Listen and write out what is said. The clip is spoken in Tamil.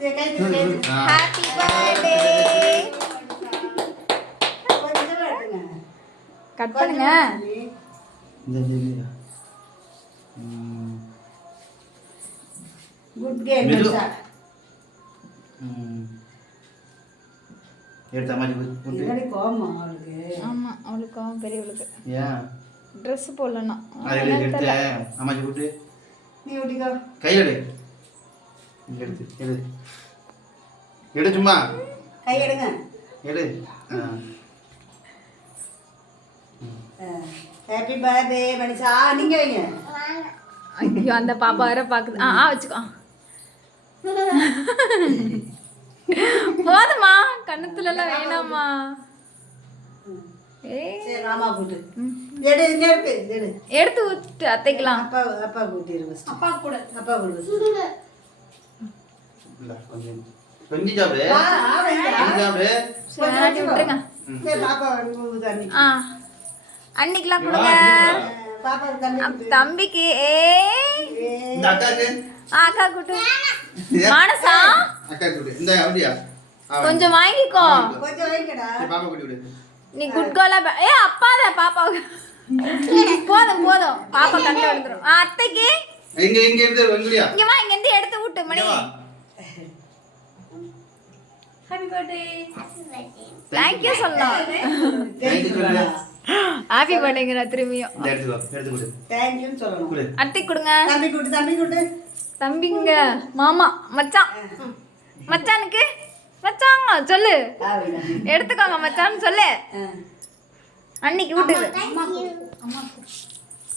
Happy birthday. கட் பண்ணுங்க. Good game. எடுத்த மாதிரி குட். என்னடி கோவமா அவளுக்கு? ஆமா, அவளுக்கு கோவம் பெரியவளுக்கு. ஏன் Dress போடலனா. அரை எடுத்து அம்மாச்சி குட். நீ ஓடிக்கோ. கையில எடு. இங்க எடுத்து எடு. எடு சும்மா. கை எடுங்க. எடு. Happy birthday Manisha. நீங்க வைங்க. ஐயோ, அந்த பாப்பா வேற பாக்குது. வச்சுக்கோ. போதுமா, கண்ணத்துல எல்லாம் வேணாமா. சரி ராமா கூட்டு. எடு இங்க எடு. எடுத்து ஊத்து அத்தைக்கலாம். அப்பா கூட்டிரு ஃபர்ஸ்ட். அப்பா கூட ஃபர்ஸ்ட். இல்ல கொஞ்சம் கொஞ்சி சாப்பிடு. சாப்பிடு. சரி விட்டுருங்க. சரி பாப்பா தண்ணி. அன்னிக்கலாம் கொடுங்க. பாப்பா தண்ணி. தம்பிக்கு இந்த அக்காக்கு. அக்கா கூட்டு. மானசா அக்கா கூட்டு. இந்த அப்படியா? கொஞ்சம் வாங்கிக்கோ. கொஞ்சம் வைங்கடா. பாப்பா கூட்டி விடு. நீ குட் கோலா. அப்பாத பாப்பாவுக்கு. போதும் பாப்பா கண்ட விழுந்துரும். அத்தைக்கு இங்க இருந்து வந்துறியா? இங்க வா, இங்க இருந்து எடுத்து ஊட்டு மணி. Happy birthday. தேங்க் யூ சொல்லலாம். தேங்க் யூ சொல்லு. ஹாப்பி பர்த்டேங்கற திரும்பியும். எடுத்து கொடு. தேங்க் யூ சொல்லணும். அத்தை கொடுங்க. தம்பி கூட்டு. தம்பிங்க மாமா மச்சான். மச்சானுக்கு மச்சான் சொல்லு. எடுத்துக்கோங்க மச்சான் சொல்லு. அன்னிக்கு விட்டுரு. அம்மா